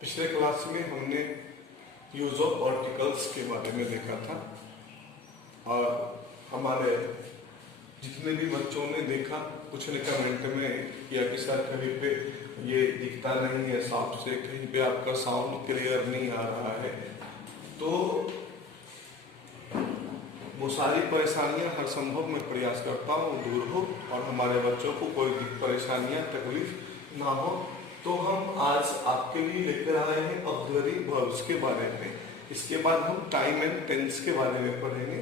पिछले क्लास में हमने यूज ऑफ आर्टिकल्स के बारे में देखा था और हमारे जितने भी बच्चों ने देखा कुछ ने कमेंट में किया कि सर कहीं पे ये दिखता नहीं है साफ से, कहीं पे आपका साउंड क्लियर नहीं आ रहा है। तो वो सारी परेशानियां हर संभव मैं प्रयास करता हूँ दूर हो और हमारे बच्चों को कोई परेशानियां तकलीफ ना हो। तो हम आज आपके लिए लेकर आए हैं ऑक्सिलरी वर्ब्स के बारे में। इसके बाद हम टाइम एंड टेंस के बारे में पढ़ेंगे।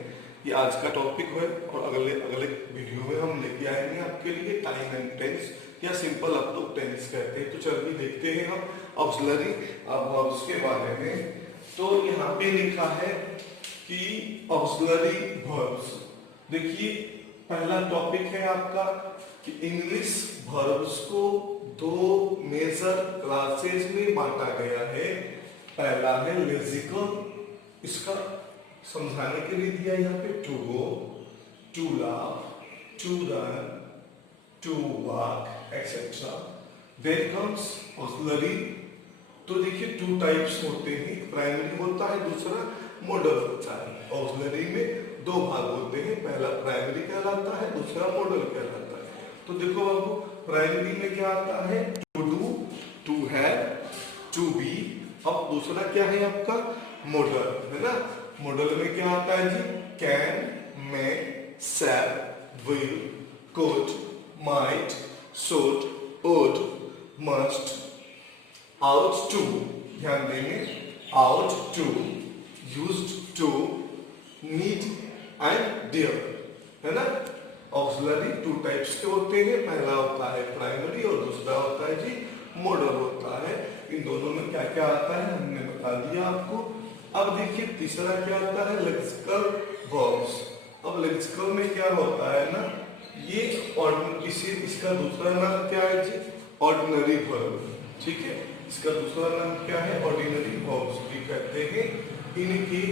ये आज का टॉपिक है और अगले अगले वीडियो में हम लेके आएंगे आपके लिए टाइम एंड टेंस या सिंपल अप टू टेंस कहते हैं। तो चलिए देखते हैं हम ऑक्सिलरी वर्ब्स के बारे में। तो यहाँ पे लिखा है कि ऑक्सिलरी वर्ब्स, देखिए पहला टॉपिक है आपका कि इंग्लिश वर्ब्स को दो मेजर क्लासेस में बांटा गया है। पहला है लेक्सिकल, इसका समझाने के लिए दिया यहाँ पे to go, to laugh, to run, to walk etcetera. Then comes auxiliary. तो देखिए टू टाइप्स होते हैं, प्राइमरी होता है, दूसरा मॉडल होता है। ऑक्सिलरी में दो भाग होते हैं, पहला प्राइमरी कहलाता है, दूसरा मॉडल कहलाता है। तो देखो बाबू, प्राइमरी में क्या आता है? To do, to have, to be. अब दूसरा क्या है आपका? मॉडल, है ना। मॉडल में क्या आता है जी? Can, may, shall, will, could, might, should, would, must, ought to, ध्यान देंगे, ought to, used to, need and dare, है ना। ऑक्सिलरी टू टाइप्स के होते हैं, पहला होता है प्राइमरी और दूसरा होता है जी मॉडल होता है। इन दोनों में क्या क्या आता है हमने बता दिया आपको। अब देखिए तीसरा क्या आता है? Lexical verbs. अब लेक्सिकल में क्या होता है ना, ये इसका दूसरा नाम क्या है जी? ऑर्डिनरी वर्ब, ठीक है। इसका दूसरा नाम क्या है? ऑर्डिनरी वर्ब्स भी कहते हैं। इनकी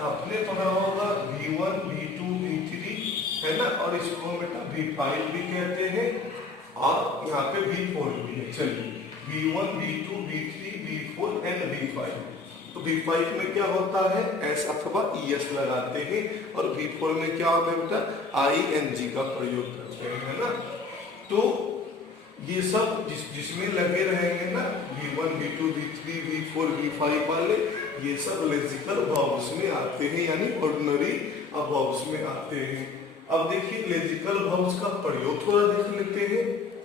आपने पढ़ा होगा V1, V2, V3, है ना, और इसको बेटा V5 भी कहते हैं और यहाँ पे V4 भी है। चलिए V1, V2, V3, V4 and V5। तो V5 में क्या होता है? एस अथवा ES लगाते हैं और V4 में क्या होता है बेटा? ING का प्रयोग करते हैं, है ना। तो ये सब जिसमें लगे रहेंगे ना V1, V2, V3, V4, V5 वाले, ये सब लेक्सिकल वर्ब्स में आते हैं, यानी ऑर्डिनरी वर्ब्स में आते हैं। अब देखिए लेक्सिकल वर्ब्स का प्रयोग थोड़ा देख लेते हैं,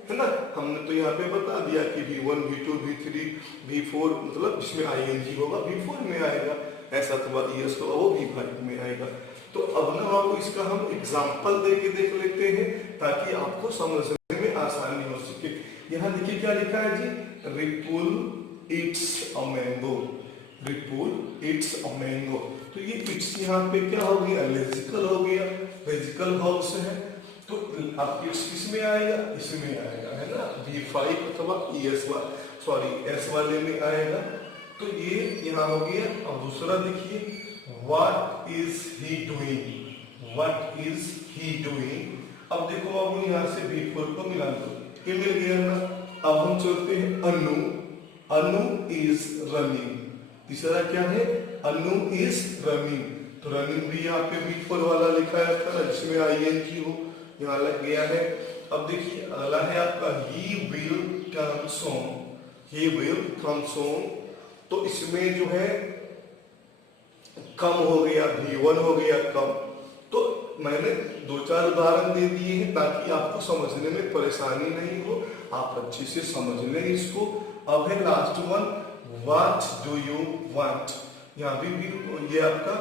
है ना। हमने तो यहाँ पे बता दिया कि V1, V2, V3, V4 मतलब जिसमें ING होगा V4 में आएगा, ऐसा अथवा ES होगा वो V5 में आएगा। तो अब ना आपको इसका हम एग्जाम्पल देके देख लेते हैं ताकि आपको समझने में आसानी हो सके। यहाँ देखिए क्या लिखा है जी? Ripul it's a mango, Ripul it's a mango. तो ये इट्स यहाँ पे क्या हो गया? लेक्सिकल हो गया, लेक्सिकल वर्ब्स है। तो अब इट्स किसमें आएगा? इसमें आएगा, है ना, V5 अथवा S वाले में आएगा। तो ये यहाँ हो गया। अब दूसरा देखिए, what is he doing, what is he doing. अब देखो अब यहाँ से V4 को मिला दो, ये मिल गया ना। अब हम चलते हैं अनु, अनु इज रनिंग। तीसरा क्या है? अनु इज रनिंग। तो रनिंग भी यहाँ पे V4 वाला लिखा है था जिसमें ING हो, यहाँ लग गया है। अब देखिए अगला है आपका he will come Son, he will come सोन। तो इसमें जो है कम हो गया, V1 हो गया कम। तो मैंने दो चार उदाहरण दे दिए हैं ताकि आपको समझने में परेशानी नहीं हो, आप अच्छे से समझ लें इसको। अब है last one, what do you want. यहाँ भी ये आपका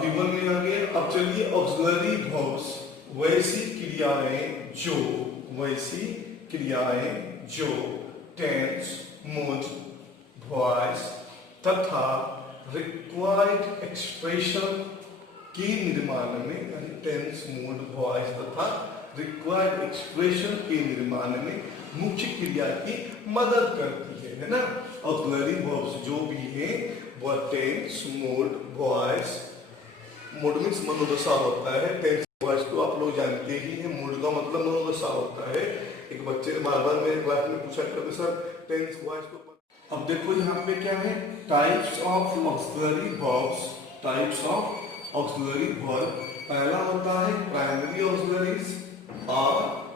V1 में आ गया। अब चलिए ऑक्सिलरी वर्ब्स, वैसी क्रियाएं जो, वैसी क्रियाएं जो टेंस, मूड, वॉइस तथा रिक्वायर्ड एक्सप्रेशन के निर्माण में, यानी टेंस, मूड, वॉइस तथा रिक्वायर्ड एक्सप्रेशन के निर्माण में मुख्य क्रिया की मदद करती है ना। ऑक्सिलरी वर्ब्स जो भी हैं वह tense, mood, voice, mood means मनोदशा होता है, टेंस वॉइस तो आप लोग जानते ही हैं, मूड का मतलब मनोदशा होता है। एक बच्चे ने बार बार मेरे क्लास में पूछा करते, सर टेंस वॉइस को अब देखो यहाँ पे क्या है, types of auxiliary verbs, types of auxiliary verb. पहला होता है प्राइमरी ऑक्सिलरीज और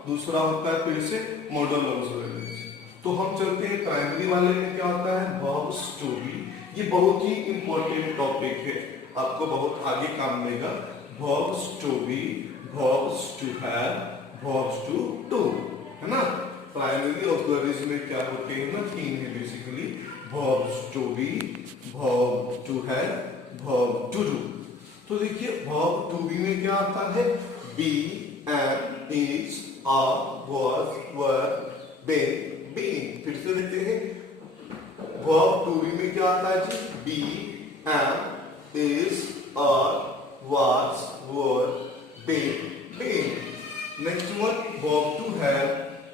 दूसरा होता है फिर से मॉडल ऑक्सिलरीज। तो हम चलते हैं प्राइमरी वाले में, क्या होता है वर्ब्स टू बी। ये बहुत ही इंपॉर्टेंट टॉपिक है, आपको बहुत आगे काम देगा। Verbs to be, verbs to have, verbs to do, है ना। प्राइमरी ऑक्सिलरीज में क्या होते हैं ना, तीन है basically, verbs to be, verb to have, verb to do. तो देखिए वर्ब टू बी में क्या आता है, be, am, is, are, was, were, been, being. फिर से देखते हैं वर्ब टू बी में क्या आता है जी, be, am, is, are, was, were, been, being. Next one verb to have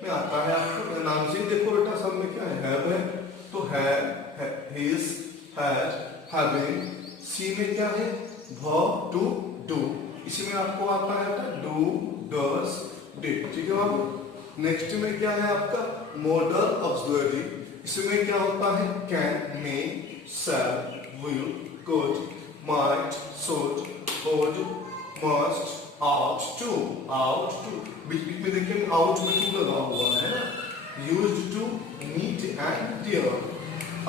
में आता है आपको प्रोनाउंसिंग। देखो बेटा सब में क्या है, हैव है, तो हैव, हिज, हैज, हैविंग। सी में क्या है, वर्ब टू डू, इसमें आपको आता है डू, डस, डिड, ठीक है बाबू। नेक्स्ट में क्या है आपका मॉडल ऑक्सिलरी, इसमें क्या होता है can, may, shall, will, could, might, should, would, must, ought to, ought to. बीच बीच में देखिए आउट में टू लगा हुआ है ना, used to, need and dare.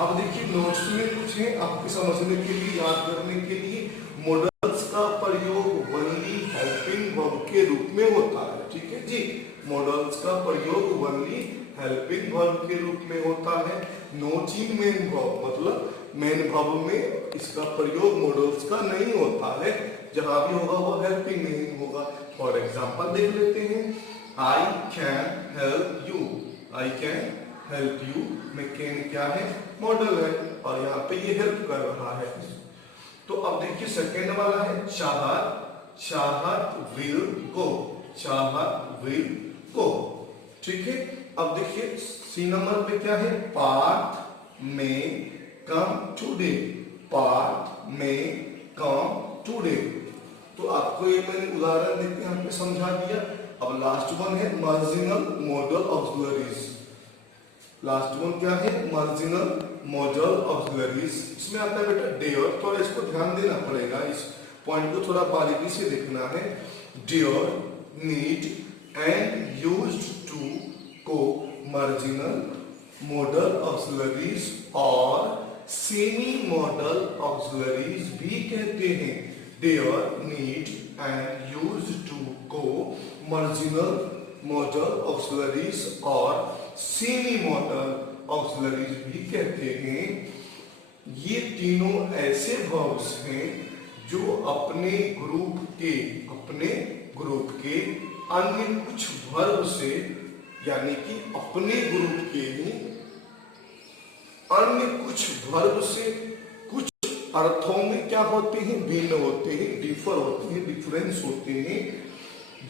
अब देखिए नोट्स में कुछ है आपके समझने के लिए, याद करने के लिए। मॉडल्स का प्रयोग ओनली हेल्पिंग वर्ब के रूप में होता है, ठीक है जी। मॉडल्स का प्रयोग ओनली हेल्पिंग वर्ब के रूप में होता है, नॉट इन मेन वर्ब, मतलब मेन वर्ब में इसका प्रयोग मॉडल्स का नहीं होता है। जहां भी होगा वो हेल्पिंग में ही होगा। फॉर एग्जाम्पल देख लेते हैं, I can help you, I can help you में कैन क्या है, मॉडल है, और यहाँ पे ये हेल्प कर रहा है। तो अब देखिए सेकेंड वाला है चाहत, चाहत विल गो, चाहत विल गो, ठीक है। अब देखिए सी नंबर पे क्या है, पार्थ में कम टुडे, पार्थ में कम टुडे। तो आपको ये मैंने उदाहरण देके यहाँ पे समझा दिया। अब लास्ट वन है marginal modal auxiliaries. Last one क्या है, मार्जिनल मॉडल ऑक्सिलरीज। इसमें आता है बेटा डेयर, थोड़ा इसको ध्यान देना पड़ेगा, इस पॉइंट को थोड़ा बारीकी से देखना है। Dare, need and used to को मार्जिनल मॉडल ऑक्सिलरीज और सेमी मॉडल ऑक्सिलरीज भी कहते हैं। Dear, need and used to को marginal modal auxiliaries और semi modal auxiliaries भी कहते हैं। ये तीनों ऐसे verbs हैं जो अपने ग्रुप के अन्य कुछ वर्ब से, यानी कि अपने ग्रुप के ही अन्य कुछ वर्ब से कुछ अर्थों में क्या होते हैं, भिन्न होते हैं, डिफर होते हैं, डिफरेंस होते हैं।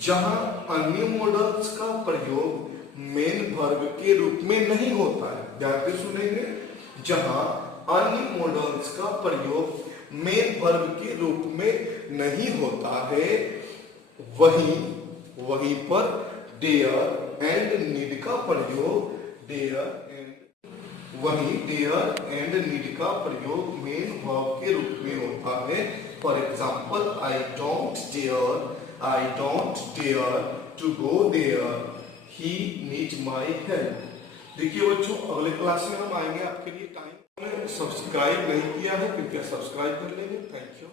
जहां अन्य मॉडल्स का प्रयोग मेन वर्ब के रूप में नहीं होता है, ध्यान से सुनेंगे, जहां अन्य मॉडल्स का प्रयोग मेन वर्ब के रूप में नहीं होता है, वहीं पर डेयर एंड नीड का प्रयोग, डेयर एंड नीड का प्रयोग मेन वर्ब के रूप में होता है। For example, I don't dare to go there, he needs my help. देखिए बच्चों अगले क्लास में हम आएंगे, आपके लिए टाइम। सब्सक्राइब नहीं किया है कृपया सब्सक्राइब कर लेंगे। Thank you.